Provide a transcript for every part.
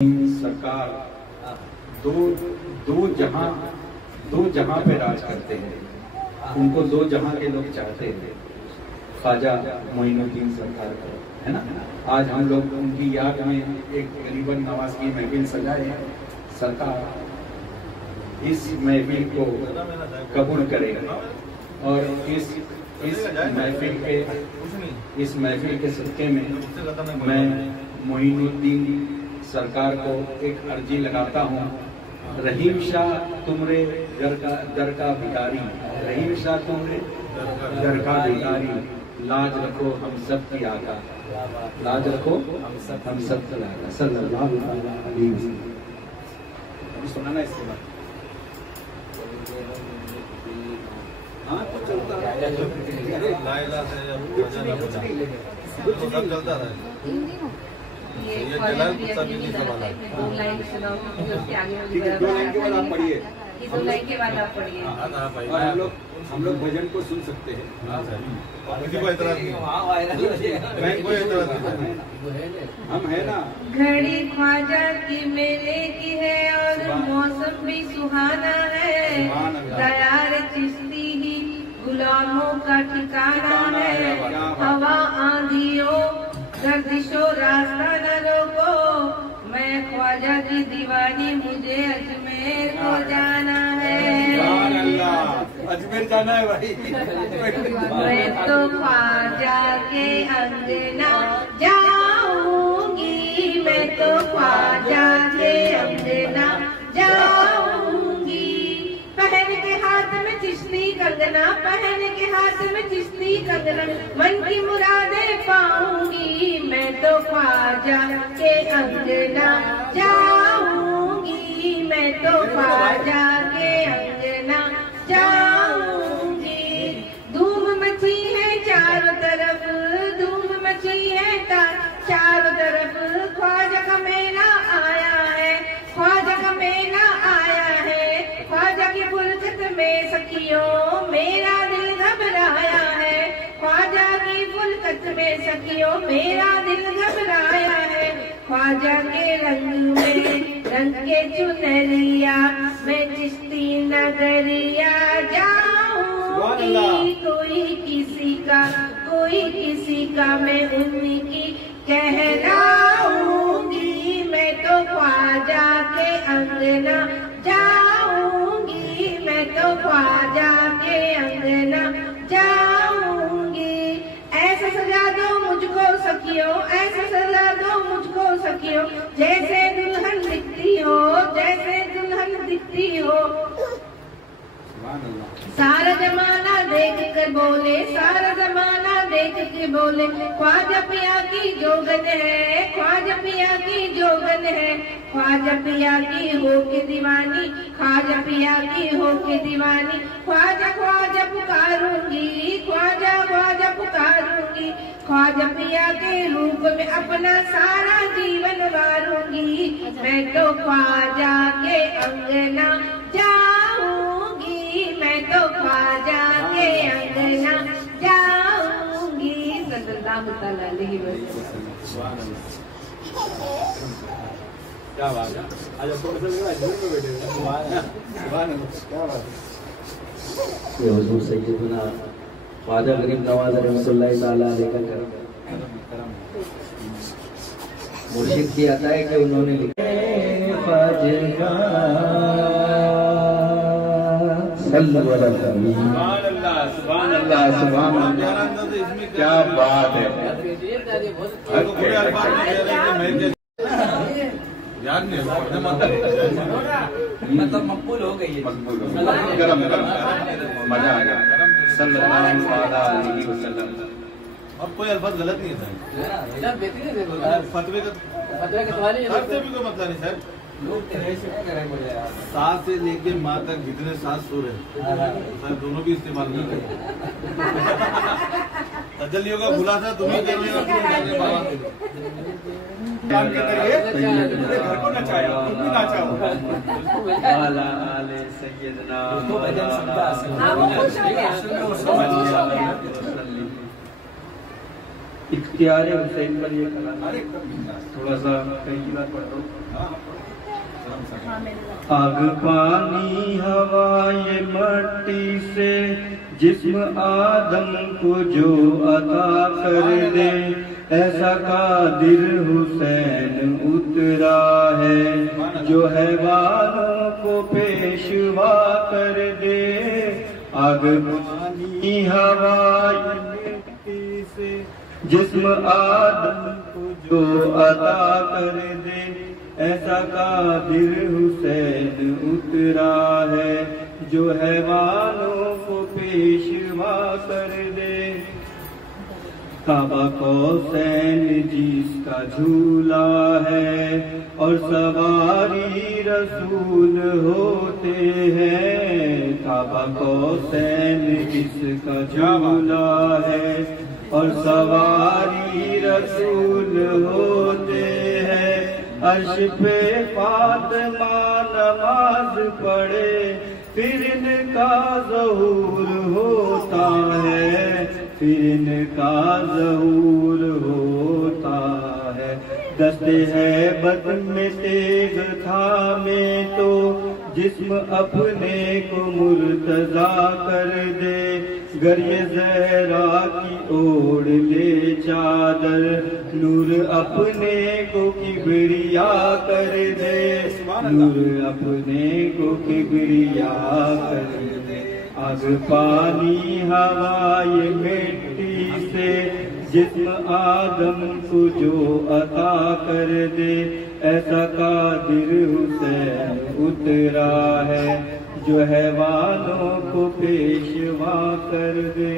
सरकार दो दो जहां पे राज करते हैं, उनको दो जहां के लोग चाहते हैं। ख्वाजा मोइनुद्दीन सरकार को, है ना। आज हम लोग उनकी याद में एक गरीबन नवाज की महफिल सजाए। सरकार इस महफिल को कबूल करेगा और इस महफिल के सदके में मैं मोइनुद्दीन सरकार को एक अर्जी लगाता हूँ। रहीम शाह तुमरे दर का भिखारी, रहीम शाह तुमरे दर का भिखारी, लाज रखो हम सब की आका, लाज रखो हम सब की आका सल्लल्लाहु अलैहि वसल्लम। सुनाना इसके बाद हाँ तो चलता है, चलता है। ये चला सब नहीं संभाला। दो लाइन सुनाओ, उसके आगे दो लाइन के बाद आप पढ़िए। ये दो लाइन के बाद आप पढ़िए। और हम लोग भजन को सुन सकते हैं। किसी को एतराज नहीं, कोई एतराज नहीं, हम है ना। घड़ी ख्वाजा की मेले की है और मौसम भी सुहाना है। दयार चिश्ती ही गुलामों का ठिकाना है। हवा आंधियों गर्दिशो रास्ता न रोको, मैं ख्वाजा की दीवानी, मुझे अजमेर को जाना है। अजमेर जाना है भाई। मैं तो ख्वाजा के अंगना जाऊंगी, मैं तो ख्वाजा के अंगना जाऊंगी। पहन के हाथ में चिश्ती कंगना, पहन के हाथ में चिश्ती कंगना, मन की मुरादें पाऊंगी। मैं तो ख्वाजा के अंगना जाऊंगी, मैं तो ख्वाजा के अंगना जाऊंगी। धूम मची है चारों तरफ, धूम मची है चारों तरफ, ख्वाजा का मेला आया है, ख्वाजा का मेला आया है। ख्वाजा की फुर्सत में सखियों मेरा दिल घबराया है, ख्वाजा की फुर्सत में सखियों मेरा दिल घबराया है। ख्वाजा के रंग में रंग के चुनरिया, मैं चिश्ती नगरिया जाऊंगी। कोई किसी का मैं उनकी कहलाऊंगी। मैं तो ख्वाजा के अंगना जाऊंगी, मैं तो ख्वाजा के अंगना जाऊंगी। ऐसा सजा दो मुझको सखियों, ऐसा सजा दो मुझको सखियों, जैसे दुल्हन दिखती हो, जैसे दुल्हन दिखती हो। सारा जमाना देख कर बोले, सारा जमाना देख के बोले, ख्वाजा पिया की जोगन है, ख्वाजा पिया की जोगन है। ख्वाजा पिया की हो के दीवानी, ख्वाजा पिया की हो के दीवानी, ख्वाजा ख्वाजा पुकारूंगी, ख्वाजा ख्वाजा पुकारूंगी। ख्वाजा पिया के रूप में अपना सारा जीवन वारूंगी। मैं तो ख्वाजा के अंगना जाऊंगी, मैं तो ख्वाजा के अंगना जाऊंगी। सल्लल्लाहु अलैहि वसल्लम। क्या बात है। आज बैठे क्या बात है। ये हुजूर सैयदना ख्वाजा गरीब नवाज रहमतुल्लाह ताला अलैहि का करम। मुर्शिद की आता है कि उन्होंने लिखा सुभान अल्लाह, क्या बात है। याद नहीं मतलब मकबूल हो गई है, गरम गरम मजा आ गया। सल्लल्लाहु अलैहि वसल्लम। अब कोई अल्फाज गलत नहीं है, फतवे का से भी कोई मतलब नहीं सर। सात से लेके माँ तक जितने 7 सुर है सर, दोनों भी इस्तेमाल नहीं करें। तजल्लियों का खुलासा तुम्हें करिएगा, काम के जरिए घर को नचाया, खुद भी नाचा होगा। इख्तियार हुसैन पर ये थोड़ा सा कहीं की बात पढ़ता हूँ। आग पानी हवा ये मट्टी से जिस्म आदम को जो अता कर दे, ऐसा कादिर हुसैन उतरा है जो हैवानों को पेशवा कर दे। आग पानी हवा ये मिट्टी से जिस्म आदम को जो अता कर दे, ऐसा कादिर हुसैन उतरा है जो हैवानों को पेशवा कर दे। काबा कौसैन जिसका झूला है और सवारी रसूल होते हैं। काबा कौसैन जिसका झूला है और सवारी रसूल होते हैं। अर्श पे फातिमा नमाज पढ़े फिर इनका ज़हूर होता है, फिर इनका ज़हूर होता है। दस्ते है बद में तेग थामे तो जिस्म अपने को मुर्तजा कर दे। गर ये ज़हरा की ओढ़ ले चादर, नूर अपने को किबरिया कर दे, नूर अपने को किबरिया कर दे। आग पानी हवा ये मिट्टी से जिस्म आदम को जो अता कर दे, ऐसा कादिर हुसैन उतरा है जो हैवानों को पेशवा कर दे।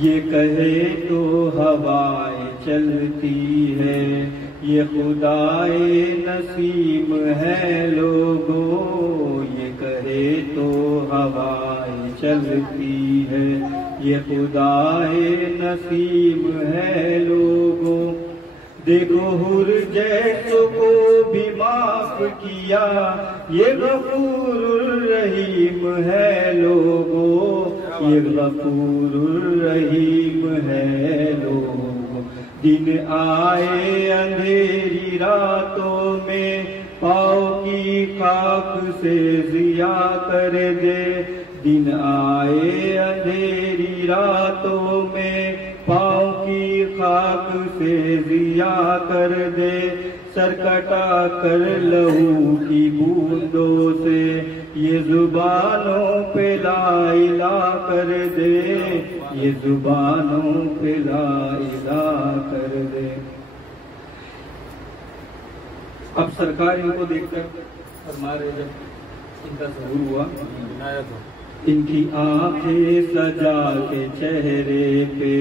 ये कहे तो हवाएं चलती है, ये खुदाए नसीम है लोगों। ये कहे तो हवाएं चलती है, ये खुदाए नसीम है लोगों। देखो हुर जैसों को भी माफ किया, ये गफूरुर रहीम है लोगों, ये गफूरुर रहीम है लोगों। दिन आए अंधेरी रातों में पाँव की खाक से जिया कर दे। दिन आए अंधेरी रातों में पाँव की खाक से जिया कर दे। सर कटा कर लहू की बूंदों से ये जुबानों पे ला इला कर दे, ये जुबानों पे ला इला कर दे। अब सरकार इनको देखकर हमारे जब इनका ज़हूर हुआ, इनकी आंखें सजा के चेहरे पे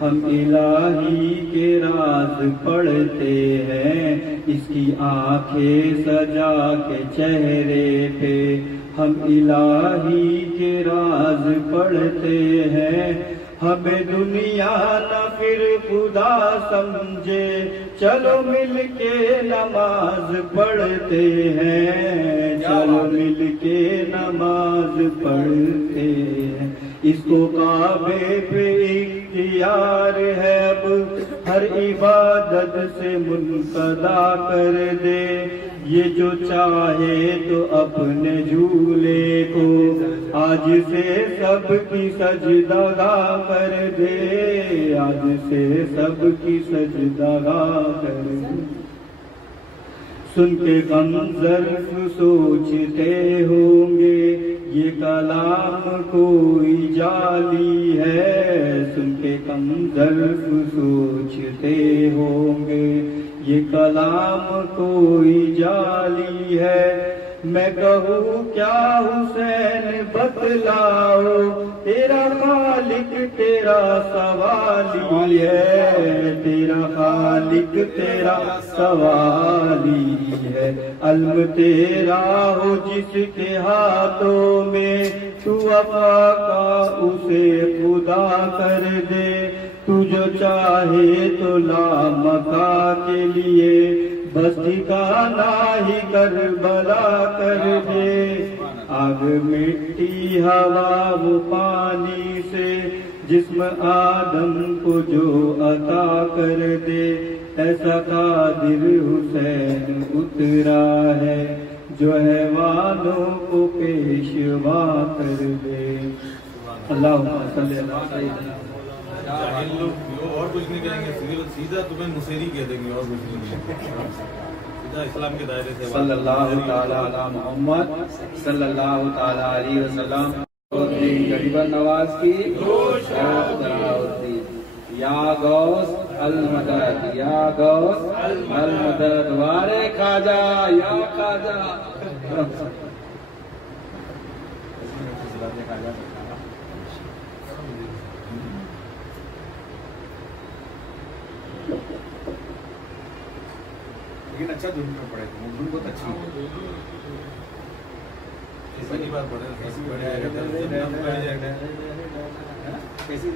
हम इलाही के राज पढ़ते हैं। इसकी आंखें सजा के चेहरे पे हम इलाही के राज पढ़ते हैं। हमें दुनिया न फिर खुदा समझे, चलो मिलके नमाज पढ़ते हैं, चलो मिलके नमाज पढ़ते हैं। इसको काबे पे इख्तियार है, अब हर इबादत से मुनक़दा कर दे। ये जो चाहे तो अपने झूले को आज से सबकी सजदागाह कर दे, आज से सबकी सजदागाह कर दे। सुन के गम ज़र्फ सोचते होंगे ये कलाम कोई जाली है। सुन के गम ज़र्फ सोचते होंगे ये कलाम कोई जाली है। मैं कहूँ क्या हुसैन बतलाओ, तेरा खालिक तेरा सवाली है, तेरा खालिक तेरा सवाली है। अल्म तेरा हो जिसके हाथों में, तू वफा का उसे खुदा कर दे। तू जो चाहे तो ला मका के लिए, बस ठिकाना ही करबला कर दे। आग मिट्टी हवा वो पानी से जिस्म आदम को जो अता कर दे, ऐसा कादिर हुसैन उतर दूसरा है जो हैवानों को पेशवा कर दे। अल्लाह जाहिल लोग और कुछ नहीं कहेंगे, सीधा तुम्हें मुसेरी कह देंगे और कुछ नहीं कहेंगे, सीधा इस्लाम के दायरे से। सल्लल्लाहु ताला अला मोहम्मद सल्लल्लाहु ताला अलैहि वसल्लम। गरीबन नवाज की या गौस अल मदद, या गौस अल मदद, वारे खाजा या खाजा। लेकिन अच्छा धुन में पड़े, धुन बहुत अच्छी है। पहली बार पढ़े, कैसी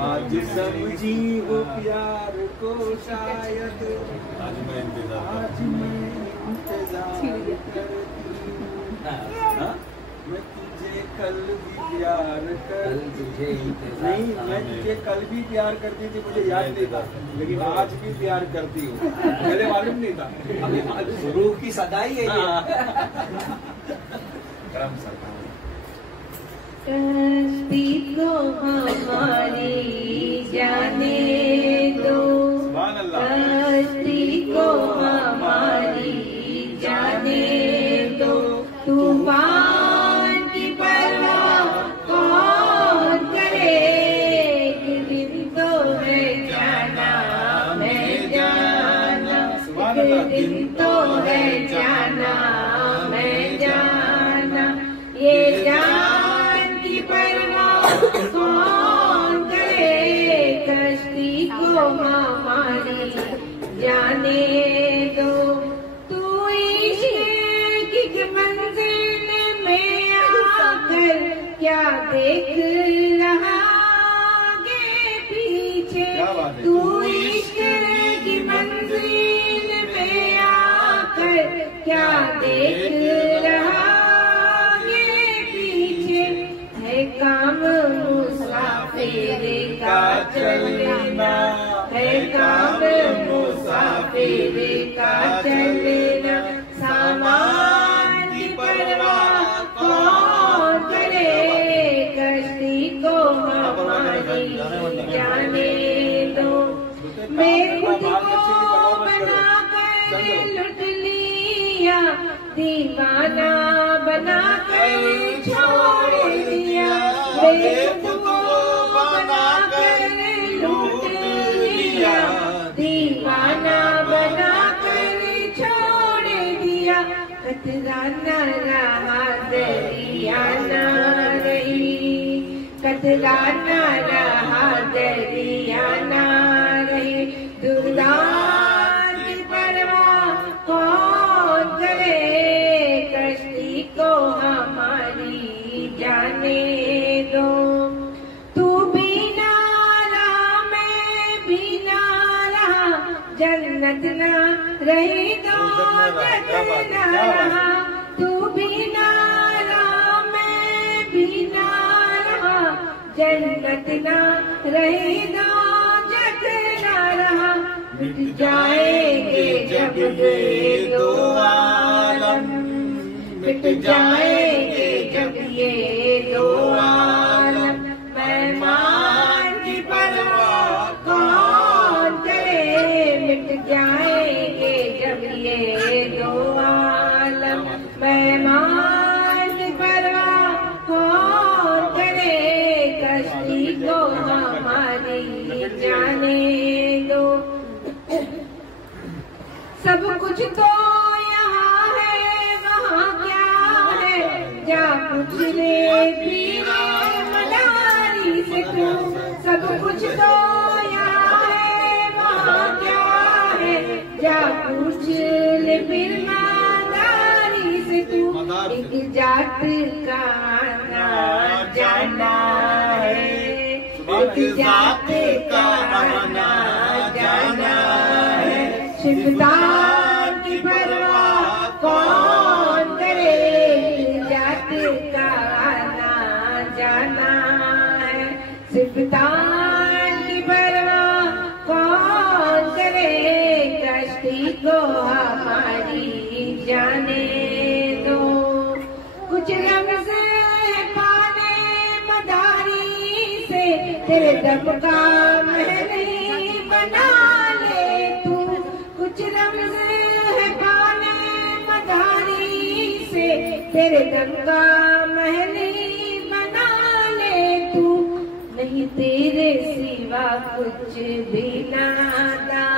आज समझी वो प्यार को शायद, आज मैं इंतजार मैं तुझे कल भी प्यार कर, नहीं मैं तुझे कल भी प्यार करती थी, मुझे याद नहीं था, लेकिन आज भी प्यार करती हूँ, पहले मालूम नहीं था। रूह की सदाई है ये। करम सरकार कश्ती को हमारी जाने दो, कश्ती को हमारी जाने दो, तूफान की परवाह कौन करे, एक दिन तो है जाना मैं जाना, एक दिन तो है जाना मैं जाना, ये जान की परवाह कौन करे, कश्ती को हमारी जाने दो। तू इश्क की मंजिल में आकर क्या देख रहा आगे पीछे, तू इश्क की मंजिल में आकर क्या देख रहा आगे पीछे, है काम मुसाफिर का चलना, है काम मुसाफिर का चलना, सामान की परवाह कौन करे, कश्ती को हमारी जाने दो। मैं खुद को बना कर लुट लिया, दीवाना बना कर छोड़ दिया, मैं खुद को बना कर लूट लिया, दीवाना बना कर छोड़ दिया, कतरा न रहा दरिया न रही, कतरा न रहा दरिया न रही, दुर्दान की परवाह कौन करे, कश्ती को हमारी जाने दो। तू भी ना रहा मैं भी ना रहा, जन्नत ना रही दोज़ख ना रहा, तू भी ना रहा मैं भी ना रहा, जन्नत ना रही दोज़ख ना रहा, मिट जाएंगे जब ये दो आलम, मिट जाएंगे जब ये दो आलम, मेहमान की परवाह कौन करे, मिट जाएंगे जब ये दो आलम, मेहमान की परवाह कौन करे, कश्ती को हमारी जाने दो। सब कुछ तो यहाँ है वहाँ क्या है, जा पूछ ले पीरे मदारी से तू, सब कुछ तो यहाँ है वहाँ क्या है, जा पूछ ले पीर मदारी से तू, एक जात का आना जाना है, एक जात का आना जाना है, शिफ्तार की परवाह कौन करे, जात का आना जाना है, शिफ्तार की परवाह कौन करे, कश्ती को हमारी जाने दो। कुछ रमज़ है पाने मदारी से, तेरे दम का महल बना ले तू। कुछ रमज़ है पाने मदारी से, तेरे दम का महल बना ले तू। नहीं तेरे सिवा कुछ भी नादा,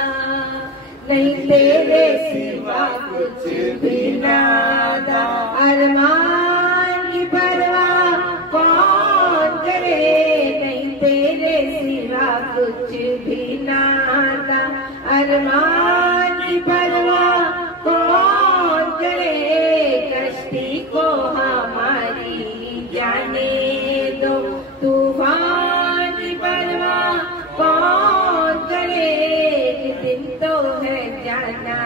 नहीं तेरे सिवा कुछ भी नादा। अरमान की परवाह कौन करे, नहीं तेरे सिवा कुछ भी नादा। अरमान की परवाह कौन करे, कश्ती को हमारी जाने दो। तूफान की परवाह कौन करे, दिन तो है जाना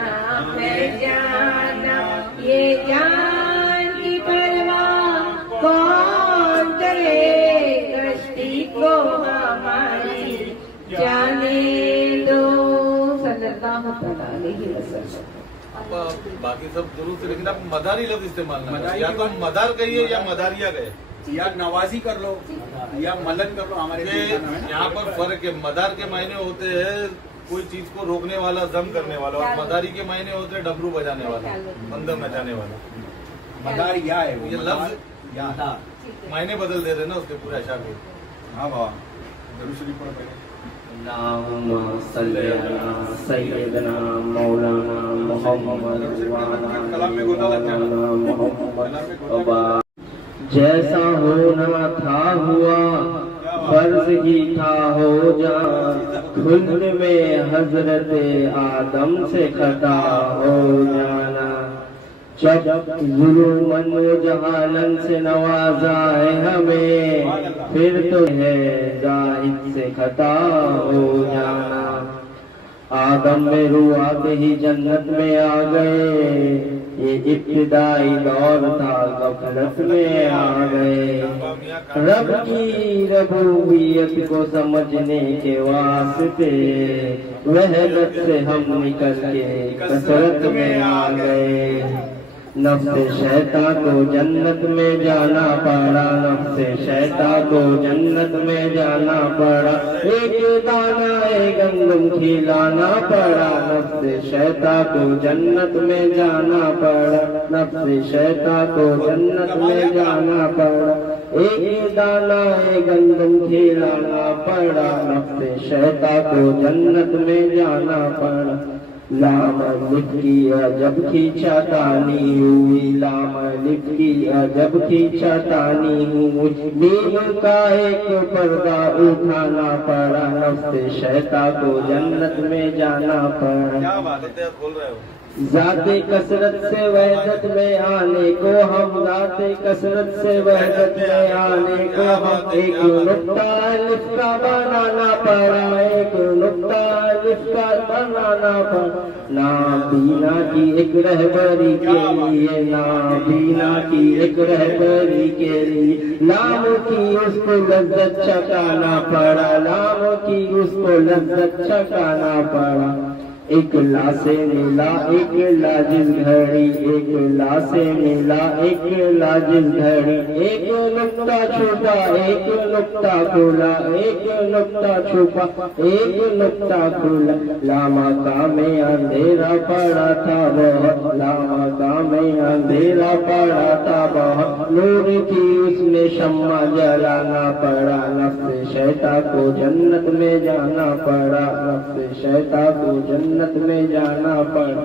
है जाना। ये जान की परवाह कौन करे, कश्ती को हमारी जाने दो। सल्लल्लाहु अलैहि वसल्लम। बाकी सब जरूर से, लेकिन आप मदारी लफ्ज इस्तेमाल ना करें। या तो मदार कहिए या मदारिया गए, या नवाजी कर लो या मलन कर लो। हमारे यहाँ पर फर्क है। मदार के मायने होते हैं कोई चीज को रोकने वाला, दम करने वाला, और मदारी के मायने होते हैं डमरू बजाने वाला, बंदर मचाने वाला। मदार या है, ये लफ्ज या मायने बदल दे रहे ना उसके पूरे अशा को। हाँ बाबा, जरूर शरीफ पढ़ो पहले। अल्लाहुम्मा सल्ली अला सय्यदना मौलाना मुहम्मद व अला मुहम्मद। जैसा होना था हुआ, फर्ज ही था हो जा। खुद में हजरत आदम से खता हो जाना। जब जुल्मन व जहालन से नवाजा है हमें, फिर तो है जाहिद से खता हो जाना। आदम में रूह आते ही जन्नत में आ गए, ये इब्तिदाई दौर था गफलत में आ गए। रब की रबूबियत को समझने के वास्ते वहदत से हम निकल के कसरत में आ गए। नफ्स शैतान को जन्नत में जाना पड़ा, नफ्स शैतान को जन्नत में जाना पड़ा। एक दाना गंदम खिलाना पड़ा, नफ्स शैतान को जन्नत में जाना पड़ा, नफ्स शैतान को जन्नत में जाना पड़ा। एक दाना गंदम खिलाना पड़ा, नफ्स शैतान को जन्नत में जाना पड़ा। लामलिक की अजब खींचातानी हुई, लामलिक की अजब खींचातानी हुई। दीन का एक पर्दा उठाना पड़ा, नफ्स शैतान को जन्नत में जाना पड़ा। क्या बात है, बोल रहे हो। जाते कसरत से वहदत में आने को हम, जाते कसरत से वहदत में आने को हम। एक नुक्ता अलिफ का बनाना पड़ा, एक नुक्ता अलिफ का बनाना पड़ा। ना बीना की एक रहबरी के लिए, ना बीना की एक रहबरी के लिए। लाम की उसको लज्जत चखाना पड़ा, लाम की उसको लज्जत चखाना पड़ा। एक लासे मिला एक लाजिज घड़ी, एक लासे मिला एक लाजिज घड़ी। एक नुक्ता छुपा एक नुक्ता खुला, एक नुक्ता छुपा एक नुक्ता खुला। लामका में अंधेरा पड़ा था बहुत, लामका में अंधेरा पड़ा था बहुत। नूर की उसमें शम्मा जलाना पड़ा, नफ्स शैतान को जन्नत में जाना पड़ा, नफ्स शैतान को जन्नत में जाना पड़ा।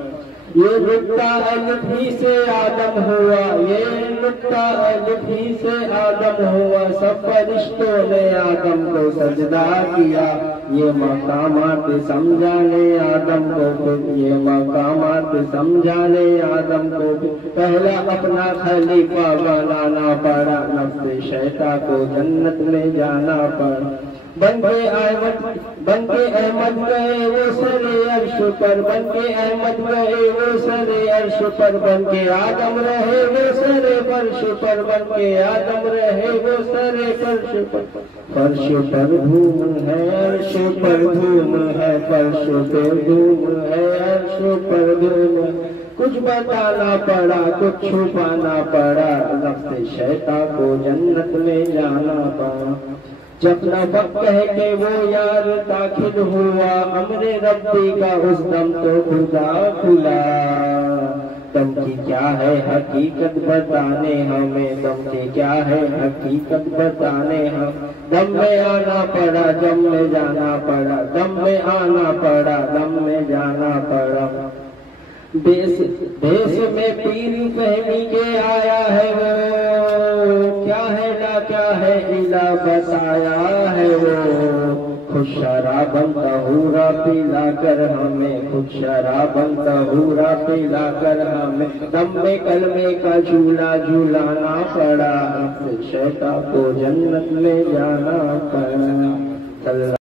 ये नुक्ता अलिफ ही से आदम हुआ, ये नुक्ता अलिफ ही से आदम हुआ। सब फरिश्तों ने आदम को सजदा किया, ये मकामात समझाने आदम को, ये मकामात समझाने आदम को। पहला अपना खलीफा बनाना पड़ा, नफ्स शैतान को जन्नत में जाना पड़ा। बनके अहमद गए वो सरे अर्श पर बन के अहमद रहे वो सरे अर्श पर बन के आदम रहे वो सरे फर्श पर बन के आदम रहे वो सरे फर्श पर धूम है अर्श पर धूम है फर्श पे धूम है अर्श पर धूम। कुछ बताना पड़ा कुछ छुपाना पड़ा नफ्स शैतान को जन्नत में जाना पड़ा। जब नबक कह के वो यार दाखिल हुआ अमरे रब्बी का उस दम तो खुदा खुला। दम की क्या है हकीकत बताने हमें दम की क्या है हकीकत बताने हम। दम में आना पड़ा दम में जाना पड़ा दम में आना पड़ा दम में जाना पड़ा। देश में पीर फहमी के आया है वो क्या है ना क्या है इला बताया है वो। खुद शराबन तहूरा पिला कर हमें खुद शराबन तहूरा पिला कर हमें दम में कलमे का झूला झूलाना पड़ा। शैतान को जन्नत में जाना पड़ा।